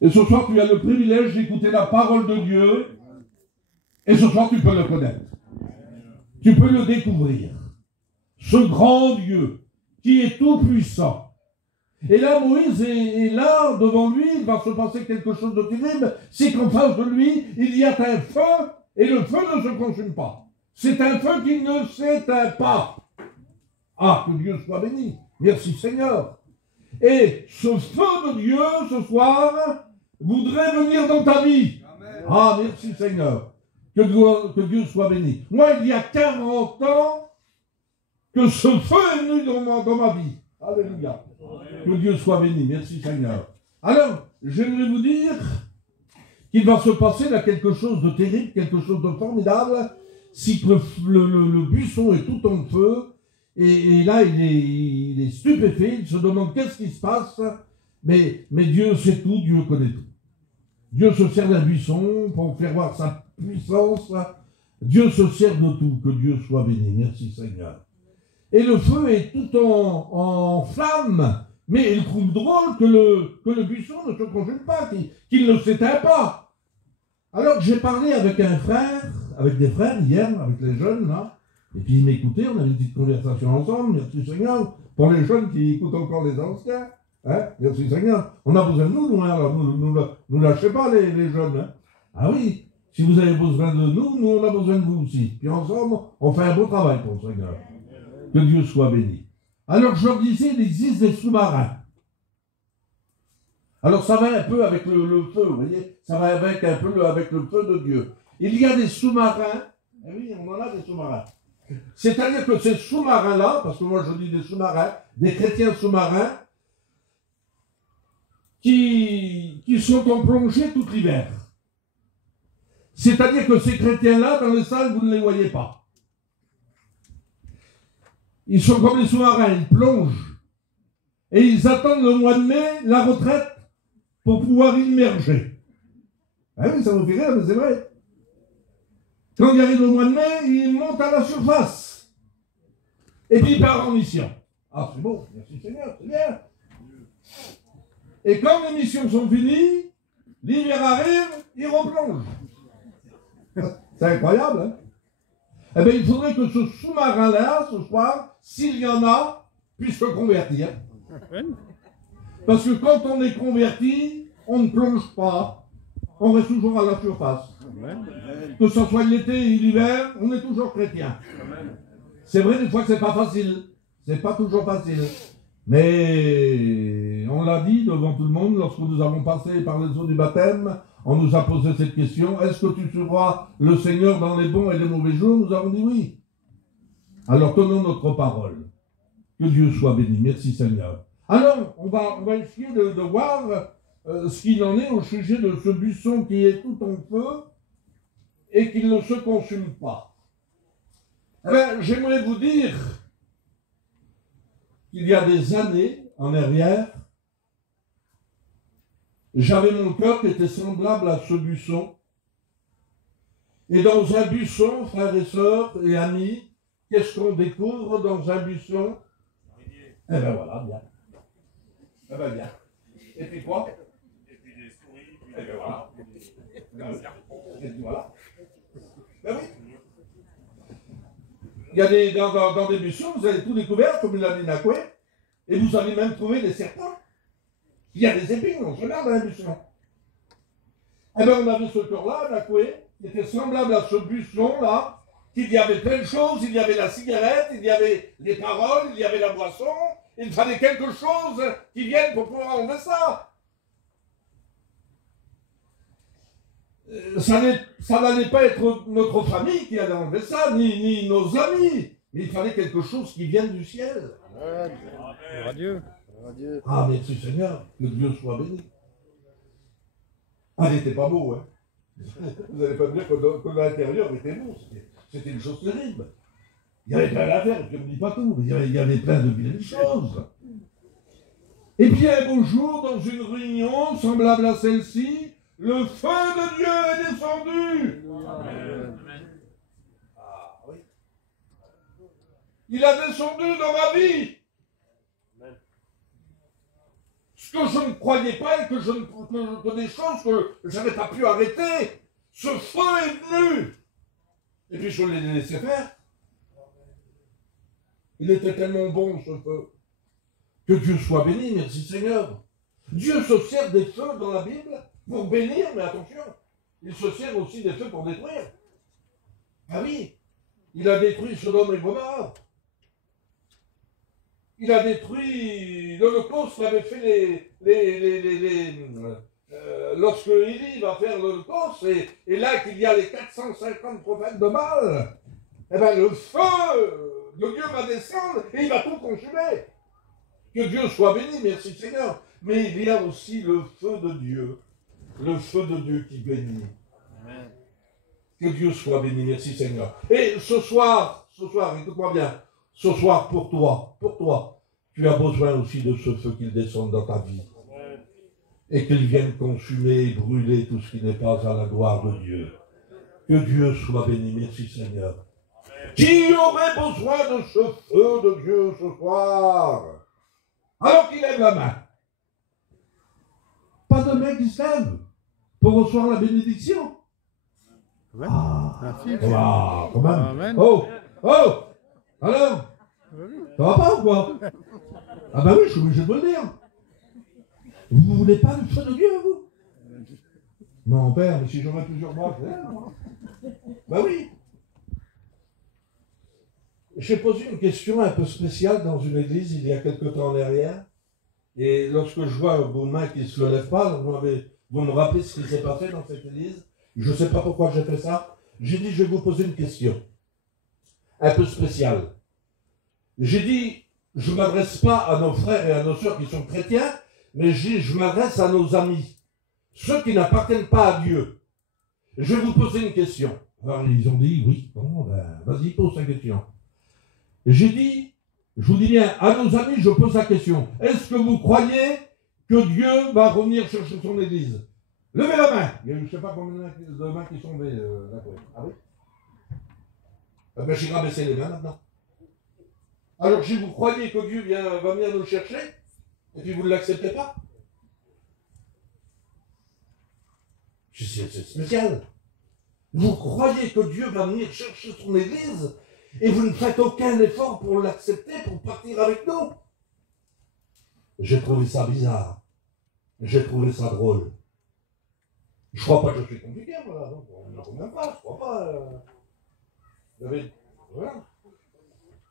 Et ce soir, tu as le privilège d'écouter la parole de Dieu. Et ce soir, tu peux le connaître. Tu peux le découvrir. Ce grand Dieu qui est tout puissant. Et là, Moïse est là, devant lui, il va se passer quelque chose de terrible. C'est qu'en face de lui, il y a un feu, et le feu ne se consume pas. C'est un feu qui ne s'éteint pas. Ah, que Dieu soit béni. Merci Seigneur. Et ce feu de Dieu, ce soir, voudrait venir dans ta vie. Amen. Ah, merci Seigneur. Que Dieu soit béni. Moi, il y a 40 ans que ce feu est venu dans ma vie. Alléluia. Que Dieu soit béni. Merci Seigneur. Alors, j'aimerais vous dire qu'il va se passer là quelque chose de terrible, quelque chose de formidable, si le buisson est tout en feu. Et là, il est stupéfait, il se demande qu'est-ce qui se passe. Mais Dieu sait tout, Dieu connaît tout. Dieu se sert d'un buisson pour faire voir sa puissance. Dieu se sert de tout, que Dieu soit béni. Merci Seigneur. Et le feu est tout en flamme. Mais il trouve drôle que le buisson ne se consume pas, qu'il ne s'éteint pas. Alors j'ai parlé avec un frère, avec des frères hier, avec les jeunes là. Et puis ils m'écoutaient, on avait une petite conversation ensemble, merci Seigneur, pour les jeunes qui écoutent encore les anciens, hein, merci Seigneur, on a besoin de nous, alors nous lâchez pas les jeunes, hein. Ah oui, si vous avez besoin de nous, nous on a besoin de vous aussi, puis ensemble, on fait un beau travail pour le Seigneur, que Dieu soit béni. Alors je leur disais, il existe des sous-marins. Alors ça va un peu avec le feu, vous voyez, ça va avec un peu avec le feu de Dieu. Il y a des sous-marins, eh oui, on en a des sous-marins. C'est-à-dire que ces sous-marins-là, parce que moi je dis des sous-marins, des chrétiens sous-marins, qui sont en plongée tout l'hiver. C'est-à-dire que ces chrétiens-là, dans les salles, vous ne les voyez pas. Ils sont comme les sous-marins, ils plongent. Et ils attendent le mois de mai, la retraite, pour pouvoir immerger. Ah oui, ça vous fait rire, mais c'est vrai. Quand il arrive le mois de mai, il monte à la surface. Et puis il part en mission. Ah, c'est beau, merci Seigneur, c'est bien. Et quand les missions sont finies, l'hiver arrive, il replonge. C'est incroyable, hein? Eh bien, il faudrait que ce sous-marin-là, ce soir, s'il y en a, puisse se convertir. Parce que quand on est converti, on ne plonge pas. On reste toujours à la surface. Que ce soit l'été ou l'hiver, on est toujours chrétien. C'est vrai, des fois, que c'est pas facile. C'est pas toujours facile. Mais on l'a dit devant tout le monde, lorsque nous avons passé par les eaux du baptême, on nous a posé cette question, est-ce que tu suivras le Seigneur dans les bons et les mauvais jours? Nous avons dit oui. Alors tenons notre parole. Que Dieu soit béni. Merci Seigneur. Alors, on va essayer de voir ce qu'il en est au sujet de ce buisson qui est tout en feu et qui ne se consume pas. Eh bien, j'aimerais vous dire qu'il y a des années en arrière, j'avais mon cœur qui était semblable à ce buisson. Et dans un buisson, frères et sœurs et amis, qu'est-ce qu'on découvre dans un buisson? Eh bien voilà, bien. Eh bien bien. Et puis quoi? Et puis des souris. Et bien voilà. Et puis voilà. Ben oui. Il y a dans des buissons, vous avez tout découvert, comme il l'a dit Nakoué, et vous allez même trouver des serpents. Il y a des épines, on se regarde dans un buisson. Eh bien, on avait ce cœur-là, Nakoué, qui était semblable à ce buisson-là, qu'il y avait plein de choses, il y avait la cigarette, il y avait les paroles, il y avait la boisson, il fallait quelque chose qui vienne pour pouvoir enlever ça. Ça n'allait pas être notre famille qui allait enlever ça, ni nos amis, mais il fallait quelque chose qui vienne du ciel. Dieu. Ah, merci Seigneur, que Dieu soit béni. Ah, il n'était pas beau, hein. Vous n'allez pas me dire que l'intérieur était beau, c'était une chose terrible. Il y avait plein d'affaires, je ne me dis pas tout, mais il y avait plein de belles choses. Et puis un beau jour, dans une réunion semblable à celle-ci, le feu de Dieu est descendu. Amen. Ah oui. Il a descendu dans ma vie. Amen. ce que je ne croyais pas et que des choses que je n'avais pas pu arrêter. Ce feu est venu. Et puis je l'ai laissé faire. Il était tellement bon, ce feu. Que Dieu soit béni, merci Seigneur. Dieu se sert des feux dans la Bible pour bénir, mais attention, il se sert aussi des feux pour détruire. Ah oui, il a détruit Sodome et Gomorrhe. Il a détruit l'Holocauste qu'avait fait lorsque Élie va faire l'Holocauste, et là qu'il y a les 450 prophètes de Baal, eh bien le feu de Dieu va descendre et il va tout consumer. Que Dieu soit béni, merci Seigneur. Mais il y a aussi le feu de Dieu qui bénit. Amen. Que Dieu soit béni, merci Seigneur. Et ce soir, écoute-moi bien, ce soir pour toi, tu as besoin aussi de ce feu qu'il descende dans ta vie. Amen. Et qu'il vienne consumer et brûler tout ce qui n'est pas à la gloire de Dieu. Que Dieu soit béni, merci Seigneur. Amen. Qui aurait besoin de ce feu de Dieu ce soir? Alors qu'il lève la main. Pas de mec qui se lève pour recevoir la bénédiction. Amen. Quand même. Amen. Oh, alors, ça va pas ou quoi? Ah bah oui, je suis obligé de vous le dire. Vous ne voulez pas le feu de Dieu, vous? Non, père, mais si j'aurais plusieurs bras, je l'aime, moi. Bah oui. J'ai posé une question un peu spéciale dans une église il y a quelque temps en arrière. Et lorsque je vois vos mains qui ne se lèvent pas, vous me rappelez ce qui s'est passé dans cette église. Je ne sais pas pourquoi j'ai fait ça. J'ai dit, je vais vous poser une question un peu spéciale. J'ai dit, je ne m'adresse pas à nos frères et à nos sœurs qui sont chrétiens, mais je m'adresse à nos amis, ceux qui n'appartiennent pas à Dieu. Je vais vous poser une question. Alors ils ont dit, oui, bon, ben, vas-y, pose ta question. J'ai dit, je vous dis bien, à nos amis, je pose la question. Est-ce que vous croyez que Dieu va revenir chercher son église? Levez la main. Il y a, je ne sais pas combien de mains qui sont levées. Ah oui? Ah ben, j'ai rabaissé les mains maintenant. Alors, si vous croyez que Dieu va venir nous chercher, et puis vous ne l'acceptez pas, c'est spécial. Vous croyez que Dieu va venir chercher son église, et vous ne faites aucun effort pour l'accepter, pour partir avec nous. J'ai trouvé ça bizarre. J'ai trouvé ça drôle. Je ne crois pas que je suis compliqué, voilà. Donc, on ne comprend même pas, je ne crois pas. Voilà.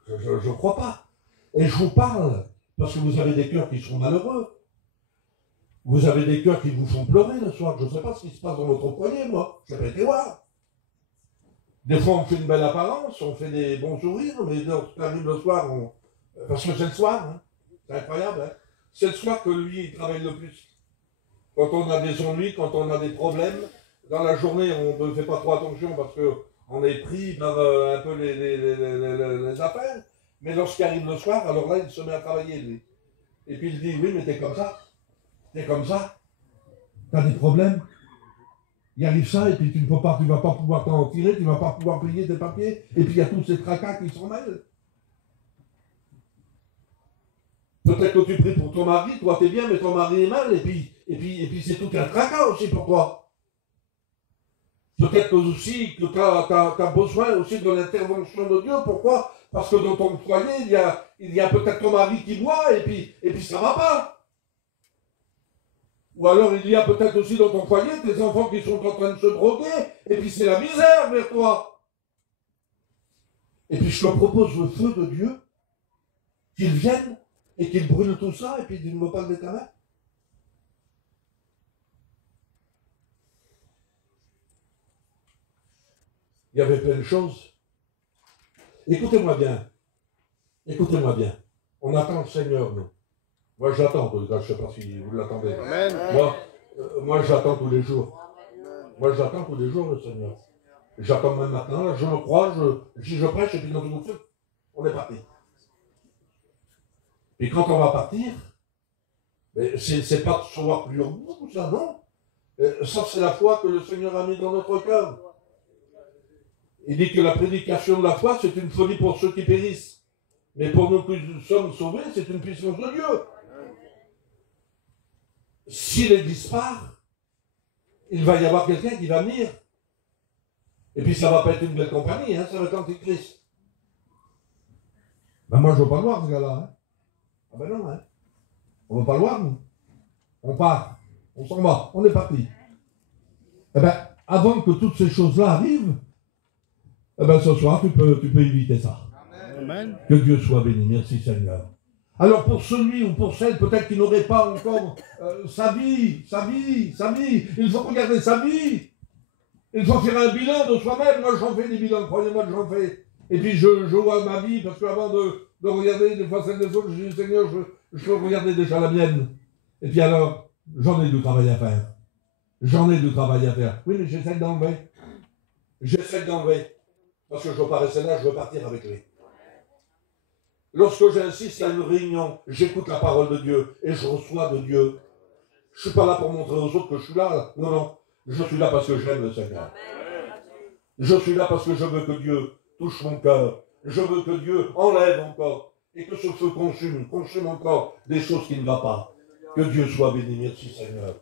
Je ne crois pas. Et je vous parle, parce que vous avez des cœurs qui sont malheureux. Vous avez des cœurs qui vous font pleurer le soir. Je ne sais pas ce qui se passe dans votre foyer, moi. Je n'ai pas été voir. Des fois, on fait une belle apparence, on fait des bons sourires, mais lorsqu'on arrive le soir, parce que c'est le soir, hein. C'est incroyable, hein. C'est le soir que lui, il travaille le plus. Quand on a des ennuis, quand on a des problèmes, dans la journée, on ne fait pas trop attention parce qu'on est pris par un peu les affaires. Mais lorsqu'il arrive le soir, alors là, il se met à travailler, lui. Et puis il dit, oui, mais t'es comme ça. T'es comme ça. T'as des problèmes. Il arrive ça, et puis tu ne vas pas pouvoir t'en tirer, tu ne vas pas pouvoir payer tes papiers. Et puis il y a tous ces tracas qui s'en mêlent. Peut-être que tu pries pour ton mari, toi t'es bien, mais ton mari est mal, et puis c'est tout un tracas aussi pour toi. Peut-être que aussi que tu as besoin aussi de l'intervention de Dieu. Pourquoi? Parce que dans ton foyer, il y a peut-être ton mari qui boit, et puis ça ne va pas. Ou alors il y a peut-être aussi dans ton foyer tes enfants qui sont en train de se droguer, et puis c'est la misère vers toi. Et puis je te propose le feu de Dieu, qu'il vienne, et qu'il brûle tout ça, et puis tu ne me parles de ta main. Il y avait plein de choses. Écoutez-moi bien. Écoutez-moi bien. On attend le Seigneur, nous. Moi, j'attends, je ne sais pas si vous l'attendez. Moi, j'attends tous les jours. Moi, j'attends tous les jours le Seigneur. J'attends même maintenant, là, je me crois, je prêche, et puis dans tout le monde, on est parti. Et quand on va partir, c'est pas de savoir plus haut, ça, non. Ça, c'est la foi que le Seigneur a mis dans notre cœur. Il dit que la prédication de la foi, c'est une folie pour ceux qui périssent. Mais pour nous qui sommes sauvés, c'est une puissance de Dieu. si l'Église part, il va y avoir quelqu'un qui va venir. Et puis ça ne va pas être une belle compagnie, hein, ça va être l'Antichrist. Ben moi je ne veux pas le voir ce gars-là. Hein. Ah ben non, hein. On ne veut pas le voir, nous. On part, on s'en va, on est parti. Eh ben, avant que toutes ces choses-là arrivent, eh ben ce soir tu peux éviter ça. Amen. Que Dieu soit béni, merci Seigneur. Alors pour celui ou pour celle peut-être qui n'aurait pas encore sa vie, il faut regarder sa vie. Il faut faire un bilan de soi-même. Moi j'en fais des bilans, croyez-moi que j'en fais. Et puis je vois ma vie, parce qu'avant de regarder des fois celle des autres, je dis Seigneur, je peux regarder déjà la mienne. Et puis alors, j'en ai du travail à faire. J'en ai du travail à faire. Oui, mais j'essaie d'enlever. Parce que je ne veux pas rester là, je veux partir avec lui. Lorsque j'insiste à une réunion, j'écoute la parole de Dieu et je reçois de Dieu. Je ne suis pas là pour montrer aux autres que je suis là. Non, non. Je suis là parce que j'aime le Seigneur. Je suis là parce que je veux que Dieu touche mon cœur. Je veux que Dieu enlève encore et que ce feu consume encore des choses qui ne vont pas. Que Dieu soit béni. Merci Seigneur.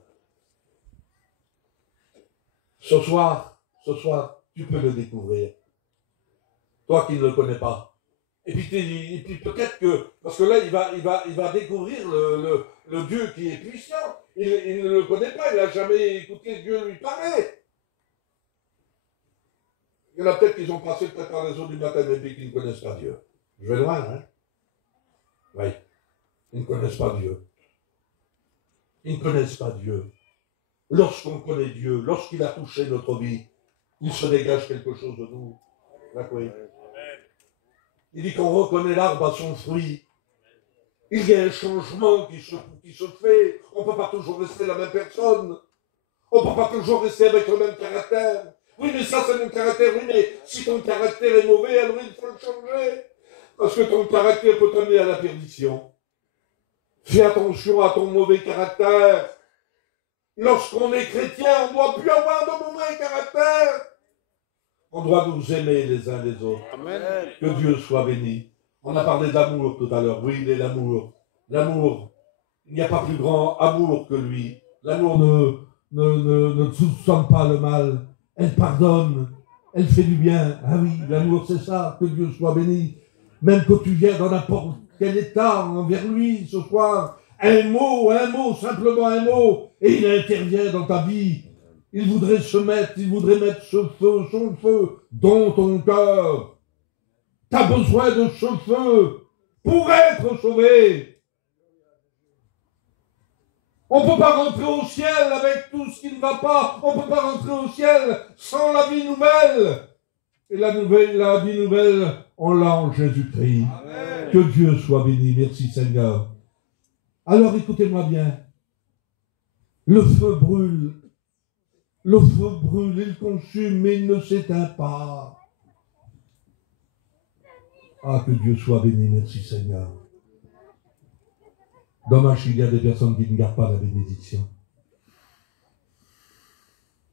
Ce soir, tu peux le découvrir. Toi qui ne le connais pas. Et puis peut-être que, parce que là, il va découvrir le Dieu qui est puissant. Il ne le connaît pas, il n'a jamais écouté Dieu lui parler. Il y en a peut-être qui ont passé peut-être par les eaux du matin, mais puis qui ne connaissent pas Dieu. Je vais loin, hein? Oui. Ils ne connaissent pas Dieu. Ils ne connaissent pas Dieu. Lorsqu'on connaît Dieu, lorsqu'il a touché notre vie, il se dégage quelque chose de nous. D'accord. Il dit qu'on reconnaît l'arbre à son fruit. Il y a un changement qui se fait. On ne peut pas toujours rester la même personne. On ne peut pas toujours rester avec le même caractère. Oui, mais ça, c'est mon caractère. Oui, mais si ton caractère est mauvais, alors il faut le changer. Parce que ton caractère peut t'amener à la perdition. Fais attention à ton mauvais caractère. Lorsqu'on est chrétien, on ne doit plus avoir de mauvais caractère. On doit nous aimer les uns les autres. Amen. Que Dieu soit béni. On a parlé d'amour tout à l'heure. Oui, il est l'amour. L'amour. Il n'y a pas plus grand amour que lui. L'amour ne soupçonne pas le mal. Elle pardonne. Elle fait du bien. Ah oui, l'amour c'est ça. Que Dieu soit béni. Même que tu viens dans n'importe quel état envers lui ce soir. Un mot, simplement un mot. Et il intervient dans ta vie. Il voudrait mettre ce feu, son feu, dans ton cœur. Tu as besoin de ce feu pour être sauvé. On ne peut pas rentrer au ciel avec tout ce qui ne va pas. On ne peut pas rentrer au ciel sans la vie nouvelle. Et la vie nouvelle, on l'a en Jésus-Christ. Que Dieu soit béni. Merci Seigneur. Alors écoutez-moi bien. Le feu brûle. Le feu brûle, il consume, mais il ne s'éteint pas. Ah, que Dieu soit béni, merci Seigneur. Dommage qu'il y a des personnes qui ne gardent pas la bénédiction.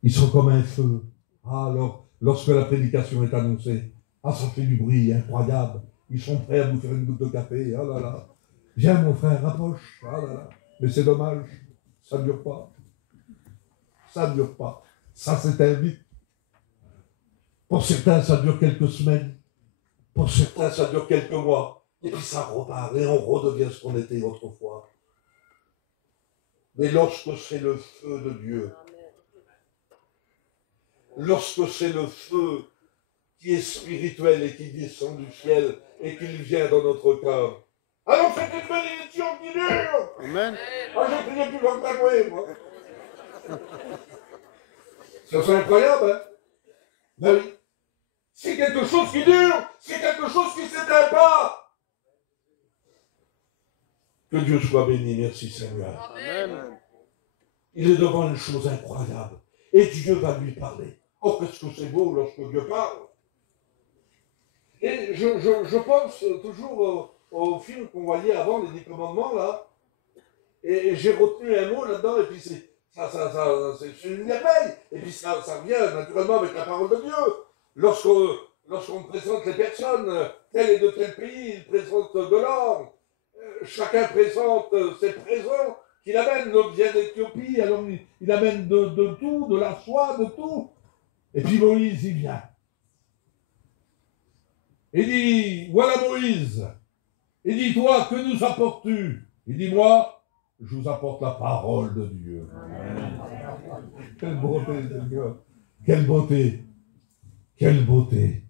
Ils sont comme un feu. Ah, alors, lorsque la prédication est annoncée, ah, ça fait du bruit incroyable. Ils sont prêts à vous faire une goutte de café. Ah là là. Viens mon frère, rapproche. Ah là là. Mais c'est dommage, ça ne dure pas. Ça ne dure pas. Ça s'éteint vite. Pour certains, ça dure quelques semaines. Pour certains, ça dure quelques mois. Et puis ça repart et on redevient ce qu'on était autrefois. Mais lorsque c'est le feu de Dieu, lorsque c'est le feu qui est spirituel et qui descend du ciel et qu'il vient dans notre cœur, alors c'est une bénédiction qui dure. Amen. Ah, j'ai prié plus longtemps que moi. Ça c'est incroyable, hein? Ben oui. C'est quelque chose qui dure, c'est quelque chose qui ne s'éteint pas. Que Dieu soit béni, merci Seigneur. Amen. Il est devant une chose incroyable. Et Dieu va lui parler. Oh, qu'est-ce que c'est beau lorsque Dieu parle. Et je pense toujours au film qu'on voyait avant, les 10 commandements, là. Et j'ai retenu un mot là-dedans, et puis c'est une merveille. Et puis ça revient naturellement avec la parole de Dieu. Lorsqu'on présente les personnes, tel et de tel pays, ils présentent de l'or. Chacun présente ses présents qu'il amène l'objet d'Éthiopie, alors il amène de tout, de la soie, de tout. Et puis Moïse, il vient. Il dit, voilà Moïse. Il dit, toi, que nous apportes-tu? Il dit, moi, je vous apporte la parole de Dieu. Amen. Quelle beauté, Seigneur. Quelle beauté. Quelle beauté.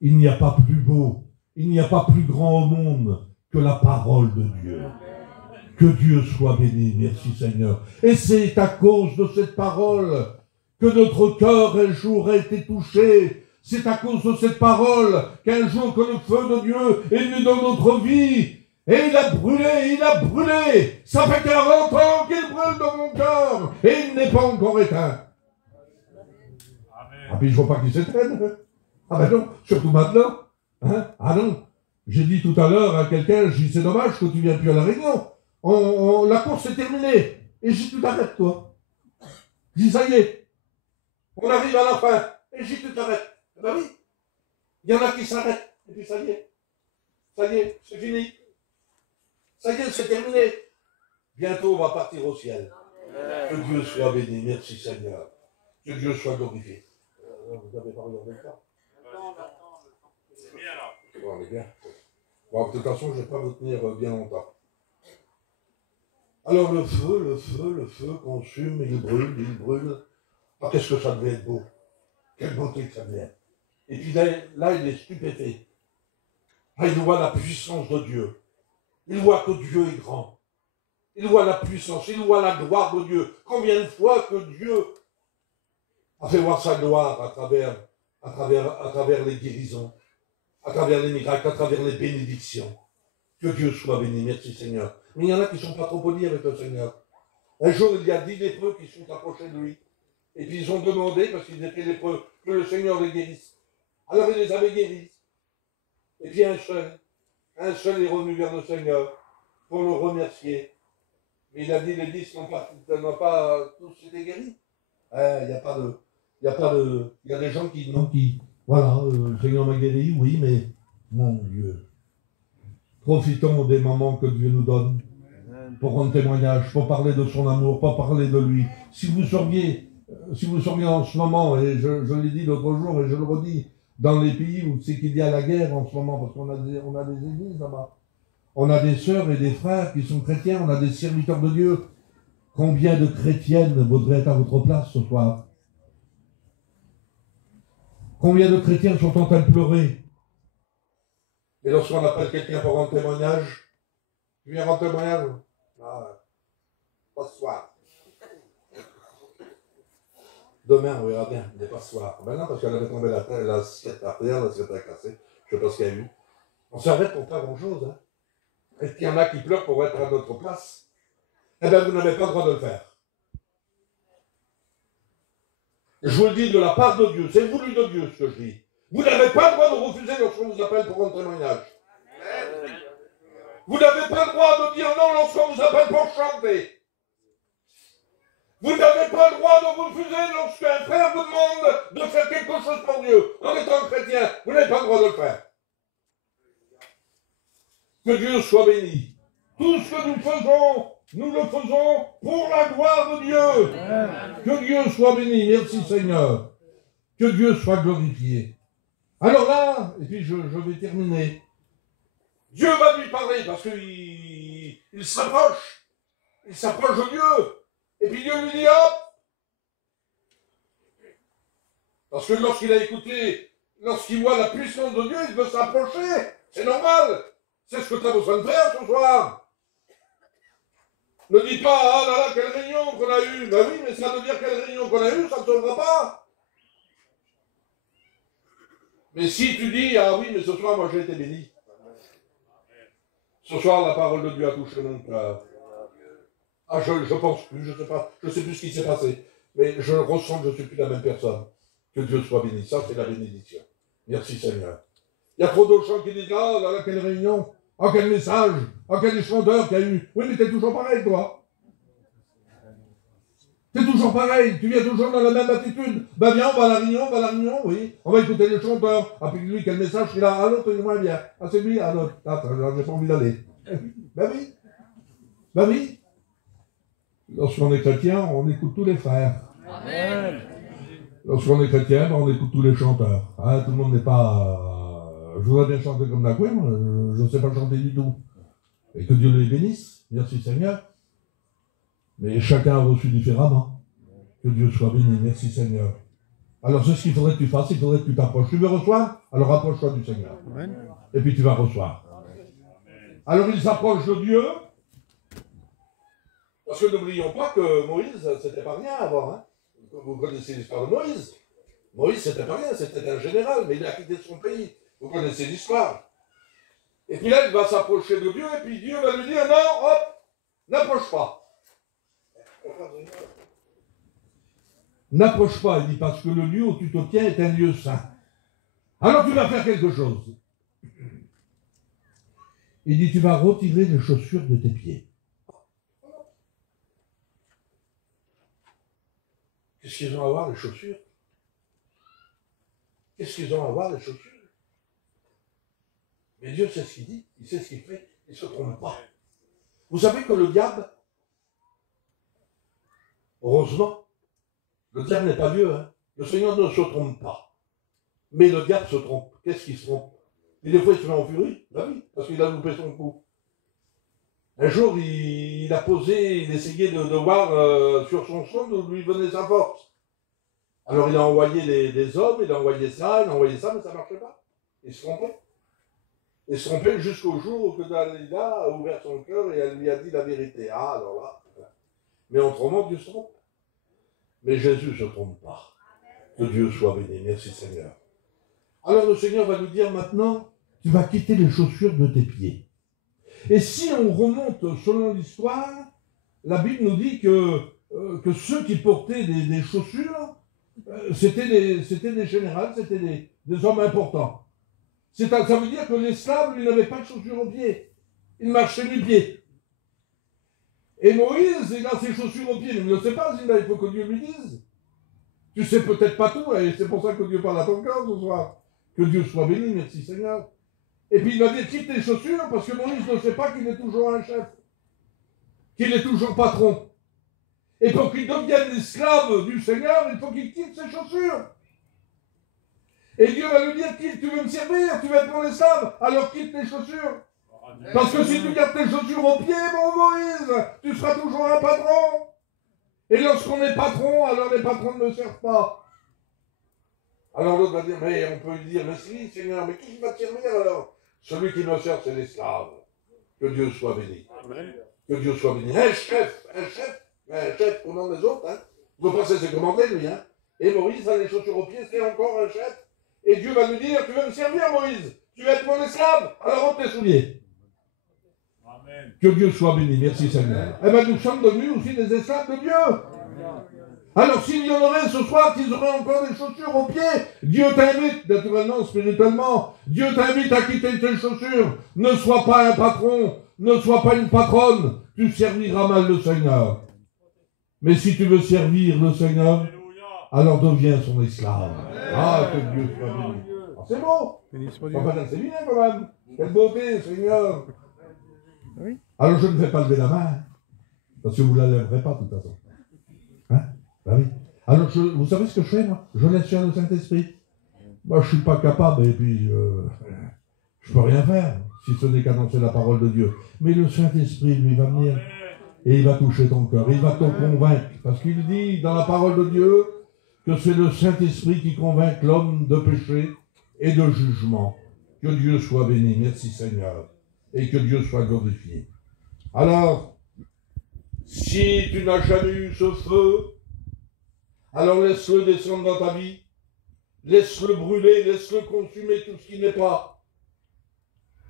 Il n'y a pas plus beau, il n'y a pas plus grand au monde que la parole de Dieu. Que Dieu soit béni, merci Seigneur. Et c'est à cause de cette parole que notre cœur un jour a été touché. C'est à cause de cette parole qu'un jour que le feu de Dieu est venu dans notre vie. Et il a brûlé, il a brûlé. Ça fait 40 ans qu'il brûle dans mon cœur. Et il n'est pas encore éteint. Ah puis je vois pas qu'il s'éteigne. Ah ben non, surtout maintenant. Hein? Ah non. J'ai dit tout à l'heure à quelqu'un, j'ai dit c'est dommage que tu viennes plus à la réunion. La course est terminée. Et j'ai dit tu t'arrêtes toi. J'ai dit ça y est. On arrive à la fin. Et j'ai dit tu t'arrêtes. Ben oui. Il y en a qui s'arrêtent. Et puis ça y est. Ça y est, c'est fini. Ça y est, c'est terminé. Bientôt, on va partir au ciel. Que Dieu soit béni. Merci Seigneur. Que Dieu soit glorifié. Vous n'avez pas regardé ça? C'est bien là. Bon, on est bien. Bon, de toute façon, je ne vais pas vous tenir bien longtemps. Alors le feu consume, il brûle. Ah, qu'est-ce que ça devait être beau. Quelle beauté que ça devait être. Et puis là, il est stupéfait. Ah, il voit la puissance de Dieu. Il voit que Dieu est grand. Il voit la puissance, il voit la gloire de Dieu. Combien de fois que Dieu a fait voir sa gloire à travers les guérisons, à travers les miracles, à travers les bénédictions. Que Dieu soit béni, merci Seigneur. Mais il y en a qui ne sont pas trop polis avec le Seigneur. Un jour, il y a 10 lépreux qui sont approchés de lui. Et puis ils ont demandé, parce qu'ils étaient lépreux, que le Seigneur les guérisse. Alors il les avait guéris. Et puis un seul est revenu vers le Seigneur pour le remercier. Mais il a dit, les 10 n'ont pas tous été guéris. Il y a des gens voilà, le Seigneur m'a guéri, oui, mais mon Dieu. Profitons des moments que Dieu nous donne pour rendre témoignage, pour parler de son amour, pour parler de lui. Si vous seriez en ce moment, et je l'ai dit l'autre jour et je le redis, dans les pays où c'est qu'il y a la guerre en ce moment, parce qu'on a des églises là-bas, on a des sœurs et des frères qui sont chrétiens, on a des serviteurs de Dieu. Combien de chrétiennes voudraient être à votre place ce soir? Combien de chrétiens sont en train de pleurer? Et lorsqu'on appelle quelqu'un pour rendre témoignage, tu viens rendre témoignage? Ah, pas ce soir. Demain, on verra bien, mais pas ce soir. Ben non, parce qu'elle avait tombé l'assiette par terre, l'assiette a cassé. Je ne sais pas ce qu'il y a eu. On s'arrête pour pas grand-chose. Hein. Est-ce qu'il y en a qui pleurent pour être à notre place? Eh bien, vous n'avez pas le droit de le faire. Je vous le dis de la part de Dieu, c'est voulu de Dieu ce que je dis. Vous n'avez pas le droit de refuser lorsqu'on vous appelle pour rendre témoignage. Vous n'avez pas le droit de dire non lorsqu'on vous appelle pour chanter. Vous n'avez pas le droit de refuser lorsqu'un frère vous demande de faire quelque chose pour Dieu. En étant chrétien, vous n'avez pas le droit de le faire. Que Dieu soit béni. Tout ce que nous faisons, nous le faisons pour la gloire de Dieu. Que Dieu soit béni. Merci Seigneur. Que Dieu soit glorifié. Alors là, et puis je vais terminer. Dieu va lui parler parce qu'il s'approche. Il s'approche de Dieu. Et puis Dieu lui dit hop. Parce que lorsqu'il a écouté, lorsqu'il voit la puissance de Dieu, il veut s'approcher. C'est normal. C'est ce que tu as besoin de faire ce soir. Ne dis pas, ah là là, quelle réunion qu'on a eue. Ben oui, mais ça veut dire quelle réunion qu'on a eue, ça ne sauvera pas. Mais si tu dis, ah oui, mais ce soir, moi j'ai été béni. Ce soir, la parole de Dieu a touché mon cœur. Ah, je pense plus, je ne sais pas, je ne sais plus ce qui s'est passé. Mais je ressens que je ne suis plus la même personne. Que Dieu soit béni. Ça, c'est la bénédiction. Merci Seigneur. Il y a trop d'autres gens qui disent, ah là là, quelle réunion. Ah, quel message. Ah, quel échanteur qu'il y a eu. Oui, mais t'es toujours pareil, toi. T'es toujours pareil. Tu viens toujours dans la même attitude. Ben viens, on va à la réunion, oui. On va écouter les chanteurs. Ah, puis lui, quel message il a. Ah, l'autre, il est moins bien. Ah, c'est lui. Ah, l'autre. Ah, j'ai pas envie d'aller. Ben oui. Ben oui. Lorsqu'on est chrétien, on écoute tous les frères. Amen. Lorsqu'on est chrétien, ben, on écoute tous les chanteurs. Hein, tout le monde n'est pas... je voudrais bien chanter comme Nagoué, moi, je ne sais pas chanter du tout. Et que Dieu les bénisse, merci Seigneur. Mais chacun a reçu différemment. Que Dieu soit béni, merci Seigneur. Alors c'est ce qu'il faudrait que tu fasses, il faudrait que tu t'approches. Tu veux recevoir? Alors approche-toi du Seigneur. Amen. Et puis tu vas recevoir. Alors il s'approche de Dieu. Parce que n'oublions pas que Moïse, c'était pas rien avant. Hein. Vous connaissez l'histoire de Moïse. Moïse, c'était pas rien, c'était un général, mais il a quitté son pays. Vous connaissez l'histoire. Et puis là, il va s'approcher de Dieu, et puis Dieu va lui dire, non, hop, n'approche pas. N'approche pas, il dit, parce que le lieu où tu te tiens est un lieu saint. Alors tu vas faire quelque chose. Il dit, tu vas retirer les chaussures de tes pieds. Qu'est-ce qu'ils ont à voir, les chaussures? Qu'est-ce qu'ils ont à voir, les chaussures? Mais Dieu sait ce qu'il dit, il sait ce qu'il fait, il ne se trompe pas. Vous savez que le diable, heureusement, le diable n'est pas Dieu, hein. Le Seigneur ne se trompe pas. Mais le diable se trompe. Qu'est-ce qu'il se trompe? Et des fois, il se met en furie. Ben oui, parce qu'il a loupé son coup. Un jour, il a posé, il essayait de voir sur son sol d'où lui venait sa force. Alors il a envoyé des hommes, il a envoyé ça, mais ça ne marchait pas. Il se trompait. Il se trompait jusqu'au jour où Dalila a ouvert son cœur et elle lui a dit la vérité. Ah, alors là. Mais autrement, Dieu se trompe. Mais Jésus ne se trompe pas. Que Dieu soit béni. Merci Seigneur. Alors le Seigneur va nous dire maintenant, tu vas quitter les chaussures de tes pieds. Et si on remonte selon l'histoire, la Bible nous dit que ceux qui portaient des chaussures, c'était des généraux, c'était des hommes importants. Ça veut dire que l'esclave, lui, n'avait pas de chaussures aux pieds. Il marchait du pied. Et Moïse, il a ses chaussures aux pieds, mais il ne sait pas, il faut que Dieu lui dise. Tu sais peut-être pas tout, et c'est pour ça que Dieu parle à ton cœur ce soir. Que Dieu soit béni, merci Seigneur. Et puis il va dire, quitte tes chaussures, parce que Moïse ne sait pas qu'il est toujours un chef, qu'il est toujours patron. Et pour qu'il devienne l'esclave du Seigneur, il faut qu'il quitte ses chaussures. Et Dieu va lui dire, tu veux me servir, tu veux être mon esclave, alors quitte tes chaussures. Parce que si tu gardes tes chaussures aux pieds, mon Moïse, tu seras toujours un patron. Et lorsqu'on est patron, alors les patrons ne servent pas. Alors l'autre va dire, mais on peut lui dire, mais si, Seigneur, mais qui va te servir alors? Celui qui me sert, c'est l'esclave. Que Dieu soit béni. Que Dieu soit béni. Un chef au nom des autres, hein. Il ne faut pas se laisser commander, lui, hein. Et Moïse a les chaussures aux pieds, c'est encore un chef. Et Dieu va lui dire, tu veux me servir, Moïse? Tu veux être mon esclave? Alors ôte tes souliers. Amen. Que Dieu soit béni, merci Seigneur. Eh bien, nous sommes devenus aussi des esclaves de Dieu. Alors s'il y en aurait ce soir qu'ils auraient encore des chaussures aux pieds, Dieu t'invite, naturellement, spirituellement, Dieu t'invite à quitter tes chaussures. Ne sois pas un patron, ne sois pas une patronne, tu serviras mal le Seigneur. Mais si tu veux servir le Seigneur, alors deviens son esclave. Ah, que Dieu soit béni. Ah, c'est beau. C'est bien quand même. Quelle beauté, Seigneur. Oui. Alors je ne vais pas lever la main, parce que vous ne la lèverez pas de toute façon. Hein? Ben oui. Alors vous savez ce que je fais, moi? Je laisse faire le Saint-Esprit. Moi je ne suis pas capable, et puis je ne peux rien faire, si ce n'est qu'annoncer la parole de Dieu. Mais le Saint-Esprit, lui, va venir, et il va toucher ton cœur, il va te convaincre, parce qu'il dit dans la parole de Dieu, que c'est le Saint-Esprit qui convainc l'homme de péché et de jugement. Que Dieu soit béni, merci Seigneur, et que Dieu soit glorifié. Alors, si tu n'as jamais eu ce feu, alors laisse-le descendre dans ta vie, laisse-le brûler, laisse-le consumer tout ce qui n'est pas,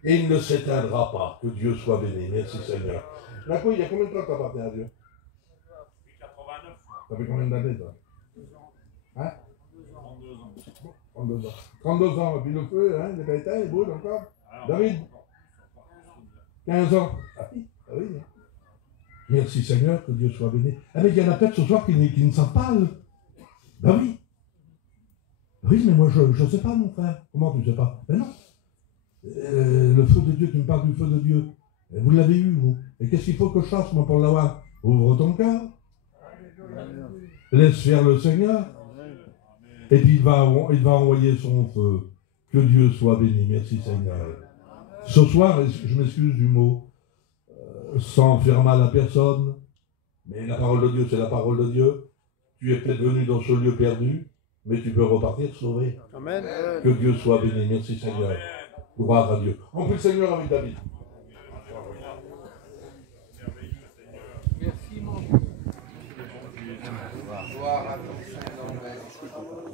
et il ne s'éteindra pas. Que Dieu soit béni, merci Seigneur. D'accord, il y a combien de temps que tu appartiens à Dieu? Depuis 89. Ça fait combien d'années, toi? Hein? 32 ans. 32 ans, et puis le feu, hein, les bétails, il brûle encore. David? 15 ans. Ah oui, ah oui. Merci Seigneur, que Dieu soit béni. Ah mais il y en a peut-être ce soir qui ne savent pas. Ben oui. Oui, mais moi je ne sais pas, mon frère. Comment tu ne sais pas? Ben non. Le feu de Dieu, tu me parles du feu de Dieu. Vous l'avez eu, vous. Et qu'est-ce qu'il faut que je fasse, moi, pour l'avoir? Ouvre ton cœur. Laisse faire le Seigneur. Et puis il va envoyer son feu. Que Dieu soit béni. Merci Seigneur. Ce soir, je m'excuse du mot, sans faire mal à personne, mais la parole de Dieu, c'est la parole de Dieu. Tu es peut-être venu dans ce lieu perdu, mais tu peux repartir sauvé. Amen. Que Dieu soit béni. Merci Seigneur. Gloire à Dieu. On prie le Seigneur avec David. Merci mon Dieu. Gloire à ton Saint-Nom.